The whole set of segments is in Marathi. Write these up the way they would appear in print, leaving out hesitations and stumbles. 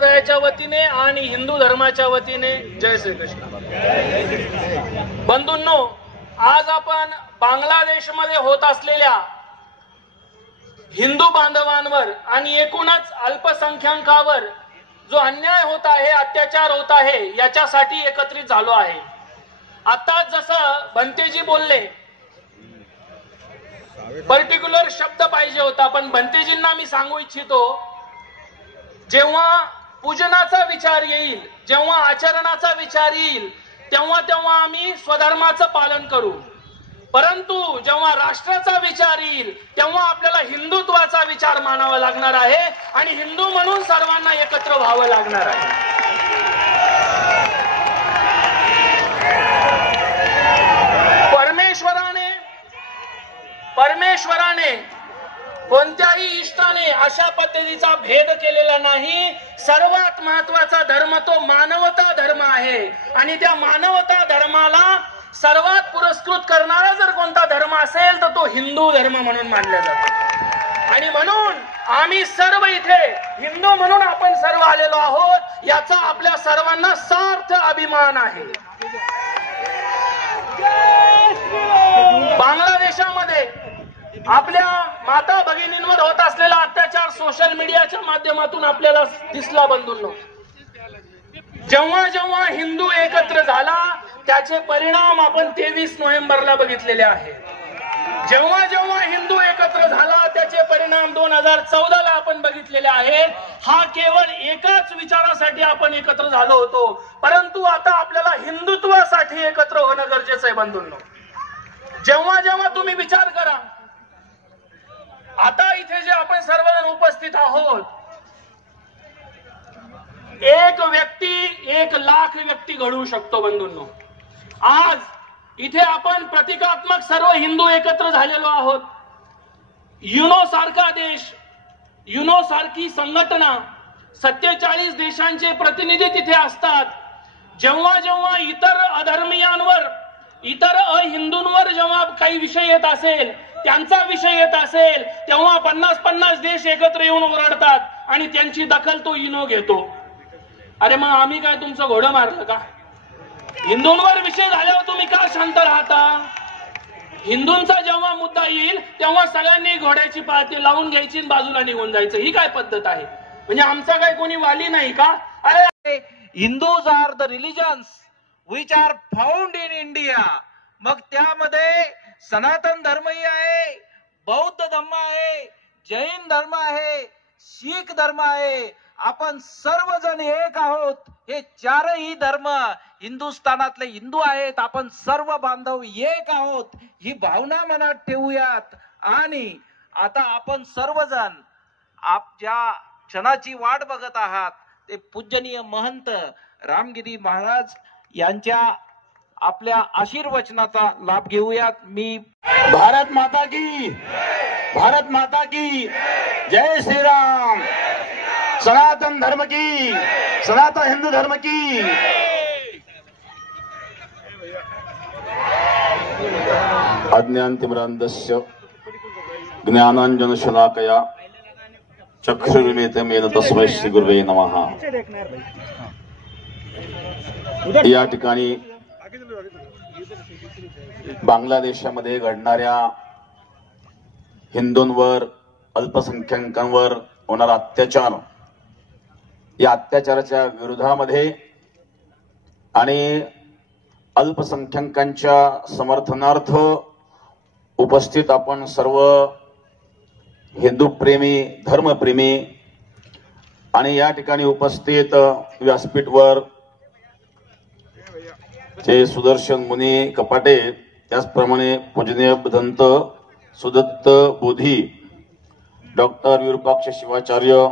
समुदायाच्या वतीने आणि हिंदू धर्माच्या वतीने जय श्री कृष्ण। बंधूंनो, आज आपण बांगलादेशमध्ये होत असलेल्या हिंदू बांधवांवर आणि एकूणच अल्पसंख्याकांवर जो अन्याय होत आहे, अत्याचार होत आहे, याच्यासाठी एकत्रित झालो आहे। आता जसं भंतेजी बोलले, पर्टिक्युलर शब्द पाहिजे होता, पण भंतेजींना मी सांगू इच्छितो, जेव्हा पूजनाचा विचार येईल, जेव्हा आचरणाचा विचार येईल, तेव्हा तेव्हा आम्ही स्वधर्माचं पालन करू, परंतु जेव्हा राष्ट्राचा विचार येईल तेव्हा आपल्याला हिंदुत्वाचा विचार मानावा लागणार आहे आणि हिंदू म्हणून सर्वांना एकत्र व्हावं लागणार आहे। परमेश्वराने कोणत्याही इष्टाने अशा पद्धतीचा भेद केलेला नाही। सर्वात महत्वाचा धर्म तो मानवता धर्म आहे आणि त्या मानवता धर्माला सर्वात पुरस्कृत करणारा जर कोणता धर्म असेल तर तो हिंदू धर्म म्हणून मानला जातो। आणि म्हणून आम्ही सर्व इथे हिंदू म्हणून आपण सर्व आलेलो आहोत, याचा आपल्या सर्वांना सार्थ अभिमान आहे। बांगलादेशामध्ये आपल्या माता भगिनींवर होत असलेला अत्याचार सोशल मीडियाच्या माध्यमातून आपल्याला दिसला। बंधूंनो, जेव्हा जेव्हा हिंदू एकत्र झाला त्याचे परिणाम आपण 23 नोव्हेंबरला बघितलेले आहेत। जेव्हा जेव्हा हिंदू एकत्र झाला त्याचे परिणाम 2014 ला आपण बघितलेले आहेत। हा केवळ एकाच विचारासाठी आपण एकत्र झालो होतो, परंतु आता आपल्याला हिंदुत्वासाठी एकत्र होणं गरजेचं आहे। बंधूंनो, जेव्हा जेव्हा तुम्ही विचार करा, आता इथे जे आपण सर्वजण उपस्थित आहोत, एक व्यक्ती 1 लाख व्यक्ती घडवू शकतो। बंधूंनो, आज इथे आपण प्रतिकात्मक सर्व हिंदू एकत्र झालेलो आहोत। युनो सारखा देश, युनो सारखी संघटना, 47 देशांचे प्रतिनिधी तिथे असतात। जेव्हा जेव्हा इतर अधर्मीयांवर, इतर अहिंदूंवर जेव्हा काही विषय येत असेल, त्यांचा विषय येत असेल, तेव्हा 50-50 देश एकत्र येऊन ओरडतात आणि त्यांची दखल तो युनो घेतो। अरे मग आम्ही काय तुमचं घोडं मारलं का? हिंदूंवर विषय झाल्यावर तुम्ही का शांत राहता? हिंदूंचा जेव्हा मुद्दा येईल तेव्हा सगळ्यांनी घोड्याची पाळती लावून घ्यायची आणि बाजूला निघून जायचं, ही काय पद्धत आहे? म्हणजे आमचा काय कोणी वाली नाही का? अरे, Hindus are the religions which are found in India. मग त्यामध्ये सनातन धर्मही आहे, बौद्ध धर्म आहे, जैन धर्म आहे, शीख धर्म आहे। आपण सर्वजण एक आहोत। हे चारही धर्म हिंदुस्थानातले हिंदू आहेत, आपण सर्व बांधव एक आहोत, ही भावना मनात ठेवूयात। आणि आता आपण सर्वजण ज्या क्षणाची वाट बघत आहात ते पूजनीय महंत रामगिरी महाराज यांच्या आपल्या आशीर्वचनाचा लाभ घेऊयात। मी भारत माता की, भारत माता की जय श्री राम। सनातन धर्म की, सनातन हिंदू धर्म की। अज्ञानतिमिरान्धस्य ज्ञानाञ्जनशलाकया चक्षुरुन्मीलितं येन तस्मै श्री गुरुवे नमः। या ठिकाणी बांगलादेशामध्ये घडणाऱ्या हिंदूंवर, अल्पसंख्याकांवर होणारा अत्याचार, या अत्याचाराच्या विरोधामध्ये आणि अल्पसंख्याकांच्या समर्थनार्थ उपस्थित आपण सर्व हिंदू प्रेमी, धर्मप्रेमी आणि या ठिकाणी उपस्थित व्यासपीठवर चे सुदर्शन मुनी कपाटे, त्याचप्रमाणे पूजनीय भदंत सुदत्त बोधी, डॉक्टर विरूपाक्ष शिवाचार्य,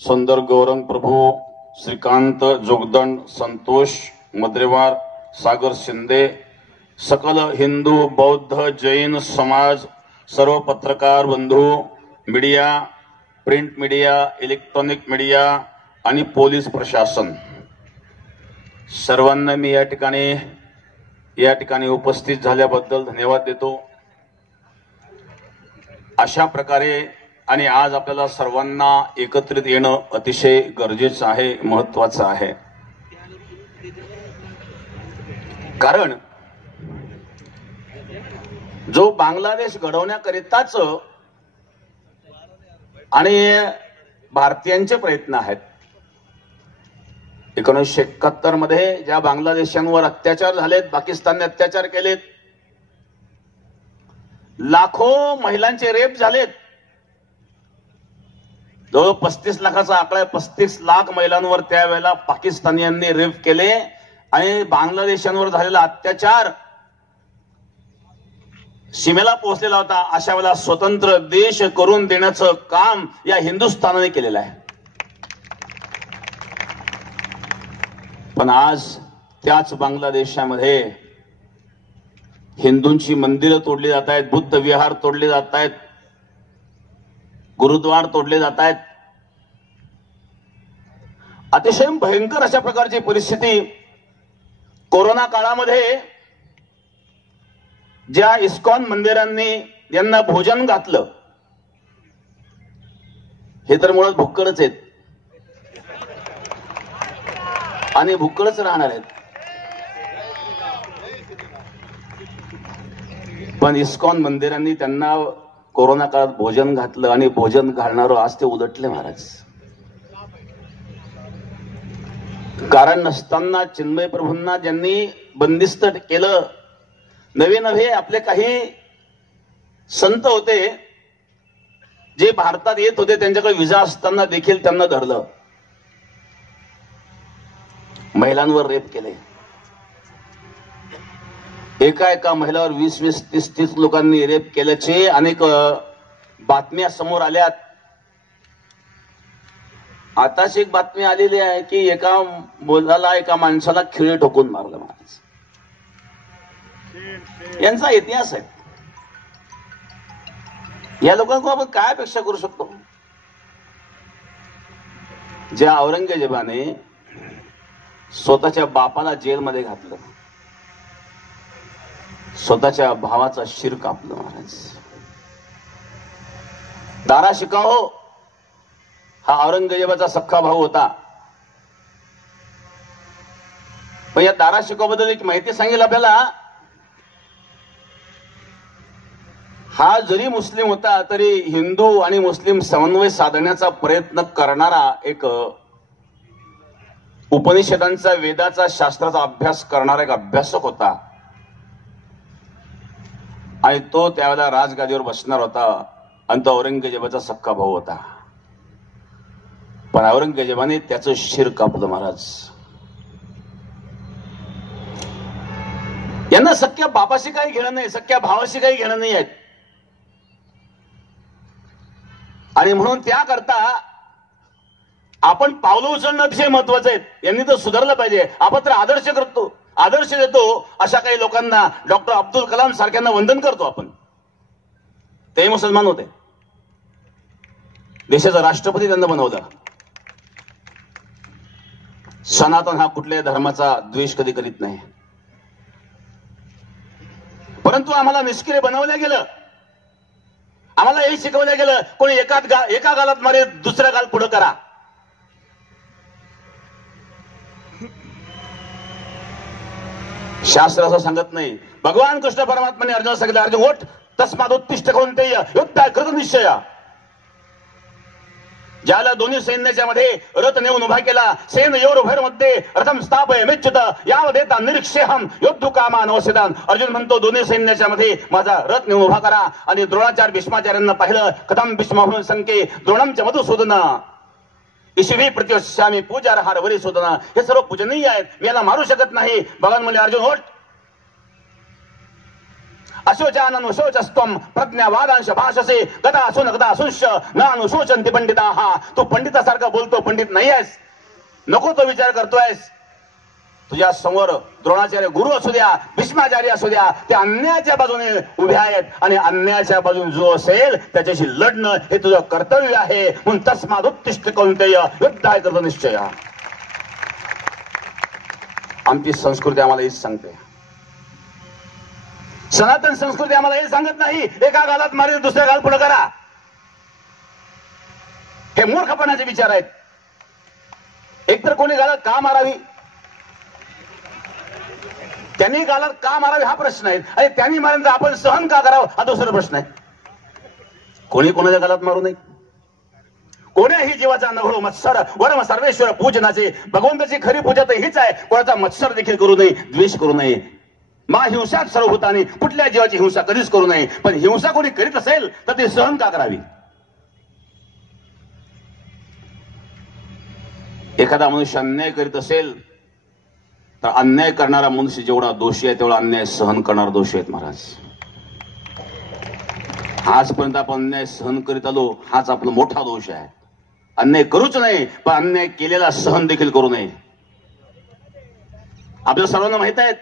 सुंदर गौरंग प्रभू, श्रीकांत जोगदंड, संतोष मद्रेवार, सागर शिंदे, सकल हिंदू बौद्ध जैन समाज, सर्व पत्रकार बंधू, media, print media, electronic media आणि पोलीस प्रशासन, सर्वांना मी या ठिकाणी उपस्थित झाल्याबद्दल धन्यवाद देतो। अशा प्रकारे आणि आज आपल्याला सर्वांना एकत्रित येणं अतिशय गरजेचं आहे, महत्वाचं आहे. कारण जो बांगलादेश घडवण्याकरिताच आणि भारतीयांचे प्रयत्न आहेत. 1971 मध्ये ज्या बांगलादेशांवर अत्याचार झालेत, पाकिस्तानने अत्याचार केलेत, लाखो महिलांचे रेप झालेत. जवळ 35 लाखाचा आकडा आहे. 35 लाख महिलांवर त्यावेळेला पाकिस्तानियांनी रेप केले आणि बांगलादेशांवर झालेला अत्याचार सीमेला पोहोचलेला होता. अशा वेळेला स्वतंत्र देश करून देण्याचं काम या हिंदुस्थानाने केलेलं आहे. पण आज त्याच बांगलादेशामध्ये हिंदूंची मंदिरं तोडली जात आहेत, बुद्ध विहार तोडले जात आहेत, गुरुद्वार तोडले जात आहेत. अतिशय भयंकर अशा प्रकारची परिस्थिती कोरोना काळामध्ये ज्या इस्कॉन मंदिरांनी यांना भोजन घातलं, हे तर मुळात भुक्कडच आहेत आणि भुक्कडच राहणार आहेत. पण इस्कॉन मंदिरांनी त्यांना कोरोना काळात भोजन घातलं आणि भोजन घालणारं आज ते उलटले महाराज. कारण नसताना चिन्मय प्रभूंना ज्यांनी बंदिस्त केलं, नवे नवे आपले काही संत होते जे भारतात येत होते, त्यांच्याकडे विजा असताना देखील त्यांना धरलं, महिलांवर रेप केले. एका महिलावर 20-20, 30-30 लोकांनी रेप केल्याचे अनेक बातम्या समोर आल्यात. आताच एक बातमी आलेली आहे की एका माणसाला खिळे ठोकून मारलं महाराज. यांचा इतिहास आहे. या लोकांना आपण काय अपेक्षा करू शकतो? ज्या औरंगजेबाने स्वतःच्या बापाला जेलमध्ये घातलं, स्वतःच्या भावाचा शिर कापलं महाराज. दारा शिकाहो हा औरंगजेबाचा सख्खा भाऊ होता. पण या दारा शिकाबद्दल एक माहिती सांगेल आपल्याला. हा जरी मुस्लिम होता तरी हिंदू आणि मुस्लिम समन्वय साधण्याचा प्रयत्न करणारा एक उपनिषदांचा, वेदाचा, शास्त्राचा अभ्यास करणारा एक अभ्यासक होता. आणि तो त्यावेळेला राजगादीवर बसणार होता आणि तो औरंगजेबाचा सख्खा भाऊ होता. पण औरंगजेबाने त्याचं शिर कापलं महाराज. यांना सख्या बापाशी काही घेणं नाही, सख्या भावाशी काही घेणं नाही आहेत. आणि म्हणून त्याकरता आपण पावलं उचलणं अतिशय महत्वाचं आहे. यांनी तर सुधारलं पाहिजे. आपण तर आदर्श देतो अशा काही लोकांना, डॉक्टर अब्दुल कलाम सारख्यांना वंदन करतो आपण. तेही मुसलमान होते, देशाचा राष्ट्रपती त्यांना बनवलं. सनातन हा कुठल्याही धर्माचा द्वेष कधी करीत नाही. परंतु आम्हाला निष्क्रिय बनवलं गेलं. आम्हाला हे शिकवलं गेलं, कोणी एका गालात मारे दुसऱ्या गाल पुढे करा. शास्त्र असं सांगत नाही. भगवान कृष्ण परमात्माने अर्जुन सांगितलं, अर्जुन ओठ तस्माद उत्तिष्ठ कौंतेय युद्धाय कृत निश्चय. ज्याला दोन्ही सैन्याच्या मध्ये रथ नेऊन उभा केला, सेन योरुभर मध्ये रथम स्थापय मिच्युत याव देता निरीक्षेहम योद्धू कामान वसिदान. अर्जुन म्हणतो, दोन्ही सैन्याच्या मध्ये माझा रथ नेऊन उभा करा. आणि द्रोणाचार्य भीष्माचार्यांना पाहिलं, कथम भीष्म संके द्रोणमच्या मधुसूदन ईशिवी प्रतिवश्यामी पूजार हार वरी शोधना. हे सर्व पूजनीय आहेत, मी याला मारू शकत नाही. भगवान म्हणले, अर्जुन ओठ. अशोचाननुशोचस्त्वं प्रज्ञावादांश भाषसे गदा असून गदा असूंश न अनुशोचन्ति पंडिताः. तू पंडितासारखा बोलतो, पंडित नाही आहेस. नको तो विचार करतोयस. तुझ्या समोर द्रोणाचार्य गुरु असू द्या, भीष्माचार्य असू द्या, ते अन्यायाच्या बाजूने उभे आहेत. आणि अन्यायाच्या बाजूने जो असेल त्याच्याशी लढणं हे तुझं कर्तव्य आहे. म्हणून तस्माद उत्तिष्ठ कौंतेय युद्धाय कृत निश्चय. आमची संस्कृती आम्हाला हेच सांगते. सनातन संस्कृती आम्हाला हे सांगत नाही, एका गालात मारे दुसऱ्या गाल पुढे करा. हे मूर्खपणाचे विचार आहेत. एकतर कोणी गालात का मारावी, त्यांनी गालात का मारावी हा प्रश्न आहे, आणि त्यांनी मारल्यानंतर आपण सहन का करावं हा दुसरा प्रश्न आहे. कोणी कोणाच्या गालात मारू नये. कोण्याही जीवाचा नघळू मत्सर वरम सर्वेश्वर पूजनाचे. भगवंताची खरी पूजा तर हीच आहे, कोणाचा मत्सर देखील करू नये, द्वेष करू नये. मा हिंसाच सर्वभूतानी, कुठल्या जीवाची हिंसा कधीच करू नये. पण हिंसा कोणी करीत असेल तर ती सहन का करावी. एखादा मनुष्य अन्याय करीत असेल तर अन्याय करणारा मनुष्य जेवढा दोषी आहे तेवढा अन्याय सहन करणारा दोषी आहेत महाराज. आजपर्यंत आपण अन्याय सहन करीत आलो हाच आपला मोठा दोष आहे. अन्याय करूच नाही, पण अन्याय केलेला सहन देखील करू नये. आपल्या सर्वांना माहित आहे,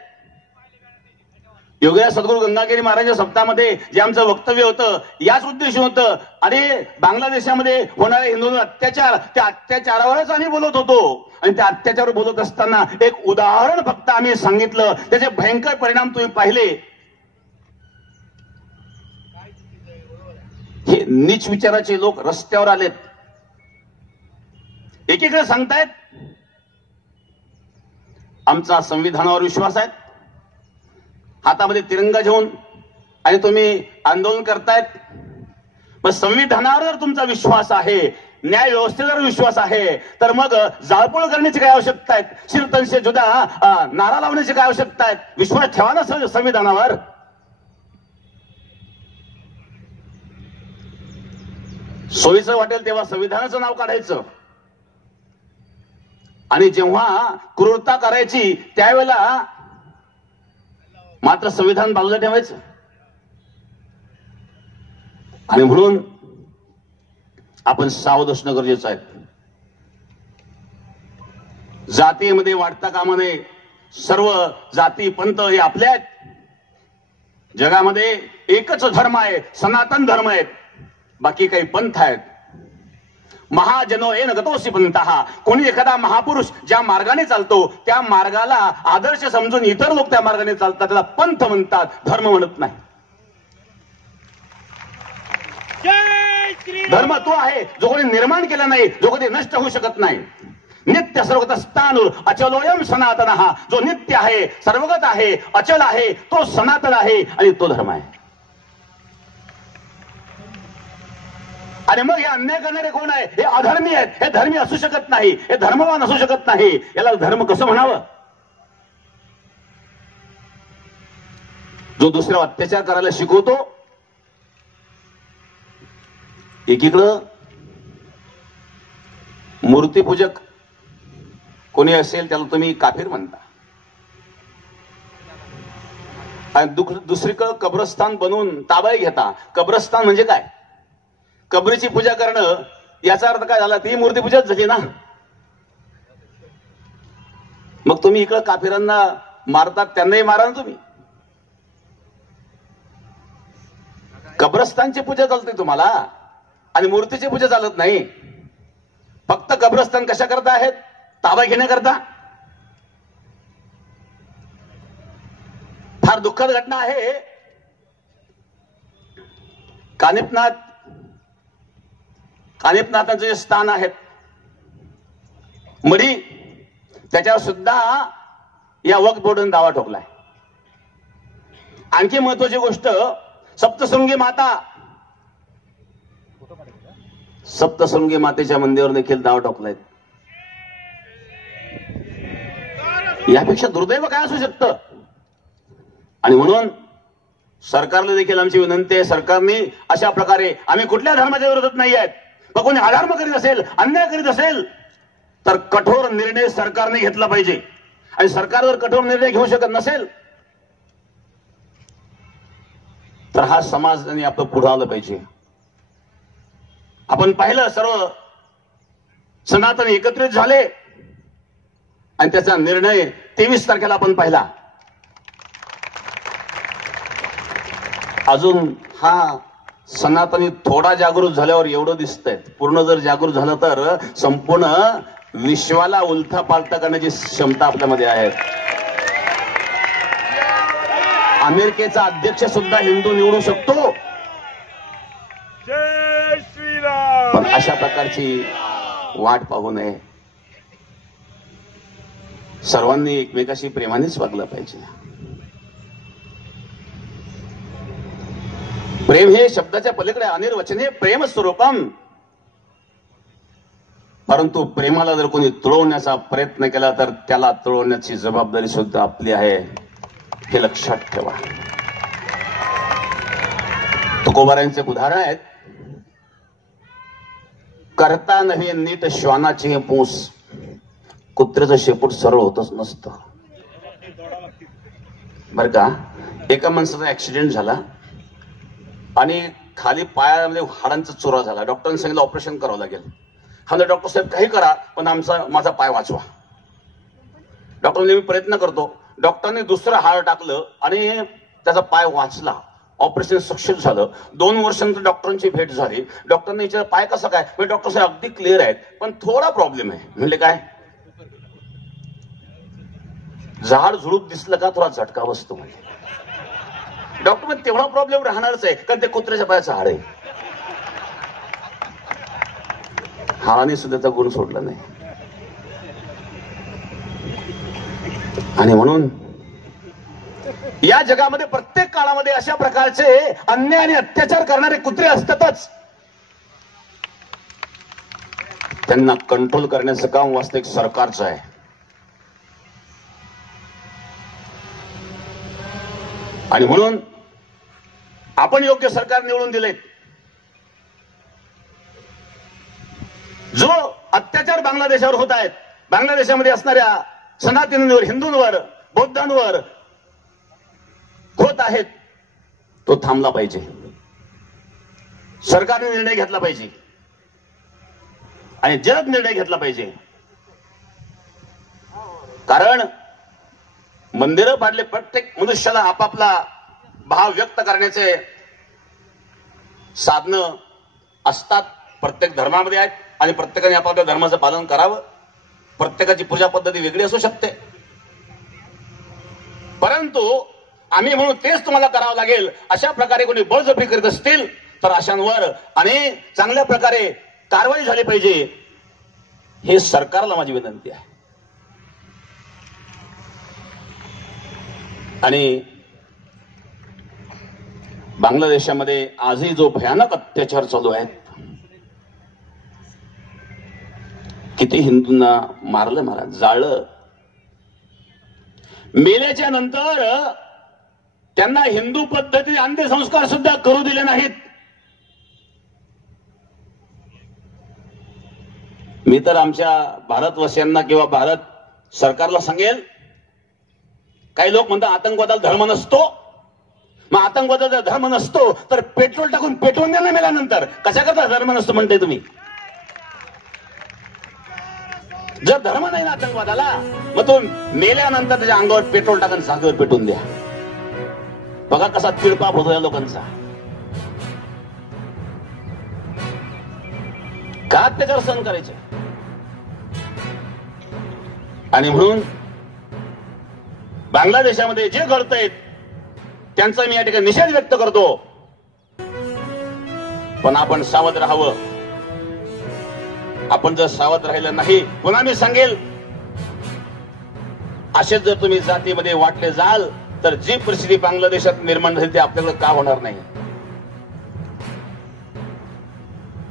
योगीराज सद्गुरू गंगागिरी महाराजांच्या सप्ताहामध्ये जे आमचं वक्तव्य होतं याच उद्देश होतं. आणि बांगलादेशामध्ये होणारे हिंदूंवर अत्याचार, त्या अत्याचारावरच आम्ही बोलत होतो. आणि त्या अत्याचारावर बोलत असताना एक उदाहरण फक्त आम्ही सांगितलं, त्याचे भयंकर परिणाम तुम्ही पाहिले. हे नीच विचाराचे लोक रस्त्यावर आलेत. एकीकडे सांगतायत आमचा संविधानावर विश्वास आहे, हातामध्ये तिरंगा घेऊन, आणि तुम्ही आंदोलन करतायत. पण संविधानावर जर तुमचा विश्वास आहे, न्याय व्यवस्थेवर विश्वास आहे, तर मग जाळपोळ करण्याची काय आवश्यकता आहे, शिरतनशे जुदा नारा लावण्याची काय आवश्यकता आहे. विश्वास ठेवा ना संविधानावर. सोयीचं वाटेल तेव्हा संविधानाचं नाव काढायचं, आणि जेव्हा क्रूरता करायची त्यावेळेला मात्र संविधान बाजूला ठेवायचं. आणि म्हणून आपण सावध असणं गरजेचं आहे. जातीमध्ये वाढता कामा नये. सर्व जाती पंथ हे आपले आहेत. जगामध्ये एकच धर्म आहे, सनातन धर्म आहेत, बाकी काही पंथ आहेत. महाजनो येन गतोसी पंथः. कोणी एखादा महापुरुष ज्या मार्गाने चालतो त्या मार्गाला आदर्श समजून इतर लोक त्या मार्गाने चालतात, त्याला पंथ म्हणतात, धर्म म्हणत नाही. धर्म तो आहे जो कोणी निर्माण केला नाही, जो कधी नष्ट होऊ शकत नाही. नित्य सर्वगत स्थाणुर अचलोयम सनातन. जो नित्य आहे, सर्वगत आहे, अचल आहे, तो सनातन आहे, आणि तो धर्म आहे. आणि मग हे अन्याय करणारे कोण आहे? हे अधर्मी आहेत. हे धर्मी असू शकत नाही, हे धर्मवान असू शकत नाही. याला धर्म कसं म्हणावं? जो दुसऱ्यावर अत्याचार करायला शिकवतो, एकीकडं मूर्तीपूजक कोणी असेल त्याला तुम्ही काफिर म्हणता, आणि दुसरीकडं कब्रस्तान बनवून ताबा घेता. कब्रस्तान म्हणजे काय? कबरीची पूजा करणं याचा अर्थ काय झाला? ती मूर्तीपूजाच झाली ना. मग तुम्ही इकडं काफिरांना मारतात, त्यांनाही मारा ना तुम्ही. कब्रस्तानची पूजा चालते तुम्हाला, आणि मूर्तीची पूजा चालत नाही. फक्त कब्रस्तान कशा करता आहेत? ताबा घेण्याकरता. फार दुःखद घटना आहे. कानिपनाथांचे जे स्थान आहेत मढी, त्याच्यावर सुद्धा या वक्फ बोर्डाने दावा ठोकलाय. आणखी महत्वाची गोष्ट, सप्तशृंगी मातेच्या मंदिरावर देखील दावा ठोकलाय. यापेक्षा दुर्दैव काय असू शकतं? आणि म्हणून सरकारला देखील आमची विनंती आहे, सरकारने अशा प्रकारे, आम्ही कुठल्या धर्माच्या विरोधात नाही आहेत, पण कोणी अधर्म करीत असेल, अन्याय करीत असेल तर कठोर निर्णय सरकारने घेतला पाहिजे. आणि सरकार जर कठोर निर्णय घेऊ शकत नसेल तर हा समाजाने आपलं पुढे आलं पाहिजे. आपण पाहिलं सर्व सनातन एकत्रित झाले आणि त्याचा निर्णय 23 तारखेला आपण पाहिला. अजून हा सनातनी थोडा जागृत झाल्यावर एवढं दिसतंय. पूर्ण जर जागृत झालं तर संपूर्ण विश्वाला उलथा पालथा करण्याची क्षमता आपल्यामध्ये आहे. अमेरिकेचा अध्यक्ष सुद्धा हिंदू निवडू शकतो, जय श्रीराम. पण अशा प्रकारची वाट पाहू नये. सर्वांनी एकमेकाशी प्रेमानेच वागलं पाहिजे. प्रेम हे शब्दाच्या पलीकडे अनिर्वचनीय प्रेम स्वरूपम. परंतु प्रेमाला जर कोणी तुळवण्याचा प्रयत्न केला तर त्याला तुळवण्याची जबाबदारी सुद्धा आपली आहे, हे लक्षात ठेवा. तुकोबारांचे एक उदाहरण आहेत. करता नव्हे नीट श्वानाचे हे पूस, कुत्र्याचं शेपूट सरळ होतच नसतं. बर का, एका माणसाचा ऍक्सिडेंट झाला आणि खाली पायामध्ये हाडांचा चुरा झाला. डॉक्टरांनी सांगितलं ऑपरेशन करावं लागेल. हा डॉक्टर साहेब काही करा पण माझा पाय वाचवा. डॉक्टर नेहमी प्रयत्न करतो. डॉक्टरने दुसरं हाड टाकलं आणि त्याचा पाय वाचला. ऑपरेशन सक्सेस झालं. 2 वर्षांनंतर डॉक्टरांची भेट झाली. डॉक्टरने विचारलं पाय कसं काय. म्हणजे डॉक्टर साहेब अगदी क्लिअर आहेत पण थोडा प्रॉब्लेम आहे. म्हणले काय. झाड झुडूप दिसलं का थोडा झटका बसतो. म्हणजे डॉक्टर म्हणजे तेवढा प्रॉब्लेम राहणारच आहे कारण ते कुत्र्याच्या पायाचं हाड आहे. हाडाने सुद्धा त्याचा गुण सोडला नाही. आणि म्हणून या जगामध्ये प्रत्येक काळामध्ये अशा प्रकारचे अन्याय आणि अत्याचार करणारे कुत्रे असतातच. त्यांना कंट्रोल करण्याचं काम वास्तविक सरकारचं आहे. आणि म्हणून आपण योग्य सरकार निवडून दिले. जो अत्याचार बांगलादेशावर होत आहेत, बांगलादेशामध्ये असणाऱ्या सनातनींवर, हिंदूंवर, बौद्धांवर होत आहेत, तो थांबला पाहिजे. सरकारने निर्णय घेतला पाहिजे आणि जलद निर्णय घेतला पाहिजे. कारण मंदिरं पाडले, प्रत्येक मनुष्याला आपापला भाव व्यक्त करण्याचे साधनं असतात. प्रत्येक धर्मामध्ये आहेत आणि प्रत्येकाने आपापल्या धर्माचं पालन करावं. प्रत्येकाची पूजा पद्धती वेगळी असू शकते. परंतु आम्ही म्हणून तेच तुम्हाला करावं लागेल अशा प्रकारे कोणी बळजबरी करीत असतील तर अशांवर आणि चांगल्या प्रकारे कारवाई झाली पाहिजे, हे सरकारला माझी विनंती आहे. आणि बांगलादेशामध्ये आजही जो भयानक अत्याचार चालू आहेत, किती हिंदूंना मारलं, जाळलं. मेल्याच्या नंतर त्यांना हिंदू पद्धतीने अंत्यसंस्कार सुद्धा करू दिले नाहीत. मी तर आमच्या भारतवासियांना किंवा भारत सरकारला सांगेल, काही लोक म्हणतात आतंकवादाला धर्म नसतो. मग आतंकवादाचा धर्म नसतो तर पेट्रोल टाकून पेट्रोल द्यायला मेल्यानंतर कशा करता धर्म नसतो म्हणते तुम्ही. जर धर्म नाही ना आतंकवादाला, मग तो मेल्यानंतर त्याच्या अंगावर पेट्रोल टाकून जागेवर पेटून द्या. बघा कसा तिळपाप होतो या लोकांचा. का त्याच्यावर सहन करायचे. आणि म्हणून बांगलादेशामध्ये जे घडतंय त्यांचा मी या ठिकाणी निषेध व्यक्त करतो. पण आपण सावध राहावं. आपण जर सावध राहिलं नाही, पुन्हा मी सांगेल, असेच जर तुम्ही जातीमध्ये वाटले जाल तर जी परिस्थिती बांगलादेशात निर्माण झाली ती आपल्याकडे का होणार नाही.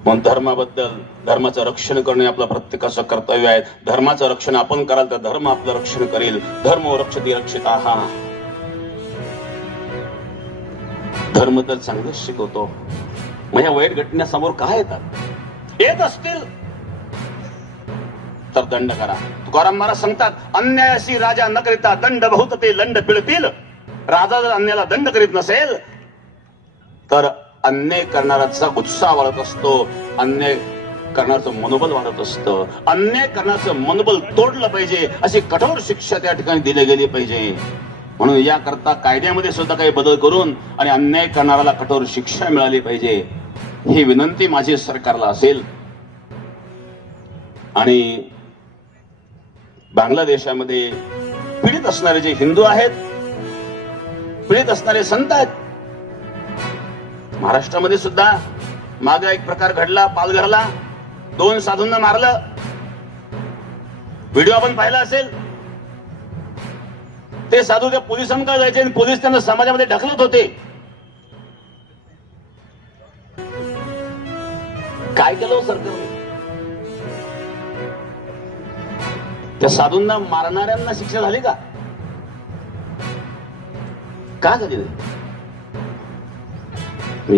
म्हणून धर्माबद्दल, धर्माचं रक्षण करणे आपलं प्रत्येकाचं कर्तव्य आहे. धर्माचं रक्षण आपण कराल तर धर्म आपलं रक्षण करेल. धर्म रक्षति रक्षिताः. धर्म तर चांगलंच शिकवतो. मग या वाईट घटनेसमोर काय येत असतील तर दंड करा. तुकाराम महाराज सांगतात, अन्यायाशी राजा न करिता दंड बहुत ते लंड पिळतील. राजा जर अन्यायाला दंड करीत नसेल तर अन्याय करणाऱ्याचा उत्साह वाढत असतो, अन्याय करण्याचं मनोबल वाढत असतं. अन्याय करण्याचं मनोबल तोडलं पाहिजे, अशी कठोर शिक्षा त्या ठिकाणी दिली गेली पाहिजे. म्हणून याकरता कायद्यामध्ये सुद्धा काही बदल करून आणि अन्याय करणाऱ्याला कठोर शिक्षा मिळाली पाहिजे, ही विनंती माझी सरकारला असेल. आणि बांगलादेशामध्ये पीडित असणारे जे हिंदू आहेत, पीडित असणारे संत आहेत. महाराष्ट्रामध्ये सुद्धा मागे एक प्रकार घडला पालघरला. 2 साधूंना मारलं. व्हिडिओ आपण पाहिला असेल. ते साधू त्या पोलिसांकडे जायचे आणि पोलीस त्यांना समाजामध्ये ढकलत होते. काय केलं सरकारने? त्या साधूंना मारणाऱ्यांना शिक्षा झाली का? का झाली नाही?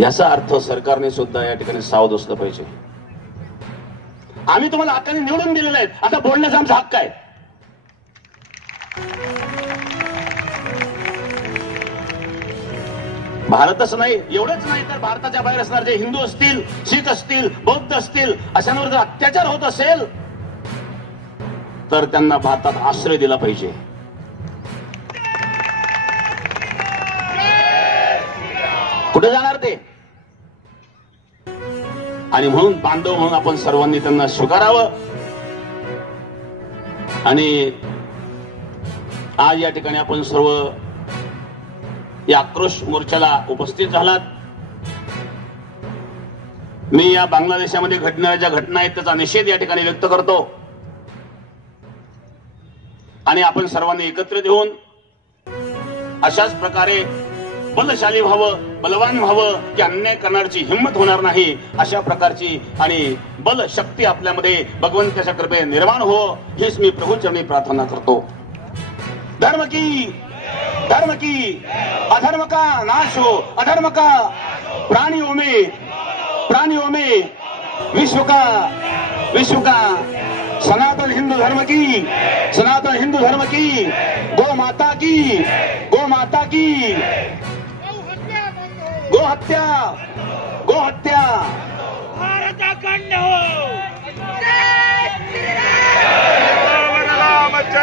याचा अर्थ सरकारने सुद्धा या ठिकाणी सावध असलं पाहिजे. आम्ही तुम्हाला हक्काने निवडून दिलेले आहेत, आता बोलण्याचा आमचा हक्क आहे. भारतच नाही, एवढंच नाही तर भारताच्या बाहेर असणारे जे हिंदू असतील, शीख असतील, बौद्ध असतील, अशांवर जर अत्याचार होत असेल तर त्यांना भारतात आश्रय दिला पाहिजे. कुठे जाणार ते? आणि म्हणून बांधव म्हणून आपण सर्वांनी त्यांना स्वीकारावं. आणि आज या ठिकाणी आपण सर्व या आक्रोश मोर्चाला उपस्थित झालात. मी या बांगलादेशामध्ये घडणाऱ्या ज्या घटना आहेत त्याचा निषेध या ठिकाणी व्यक्त करतो. आणि आपण सर्वांनी एकत्रित येऊन अशाच प्रकारे बलशाली व्हावं, बलवान व्हावं, की अन्याय करण्याची हिंमत होणार नाही, अशा प्रकारची आणि बल शक्ती आपल्यामध्ये भगवंताच्या कृपे निर्माण हो, हीच मी प्रभूचरणी प्रार्थना करतो. धर्म की अधर्म का नाश हो, अधर्म का प्राणियों में विश्व का सनातन हिंदू धर्म की गो माता की गो हत्या